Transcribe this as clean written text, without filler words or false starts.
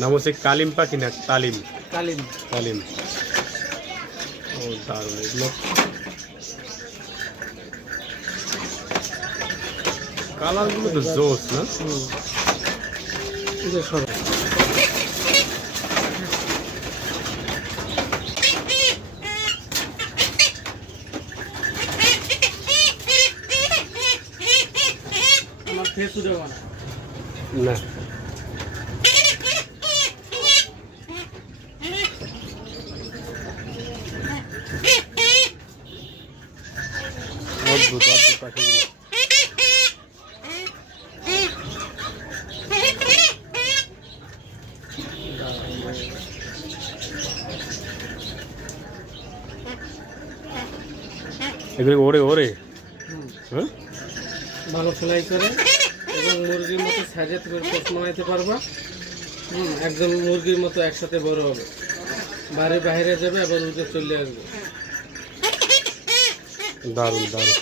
নাম হচ্ছে কালিম পাখি না তালিম? কালিম। তালিম। ও দারুণ, এগুলো কালারগুলো তো জোস না? আমার ফেসু দেওয়া না। না অদ্ভুত অদ্ভুত পাখিগুলো। এগুলো ওরে ওরে হ্যাঁ, ভালো সেলাই করে এবং মুরগির মতো সাইজে তুমি পোস্ট বানাইতে পারবা। একদম মুরগির মতো একসাথে বড় হবে, বাইরে যাবে আবার উঠে চলে আসবে। দারুণ দারুণ।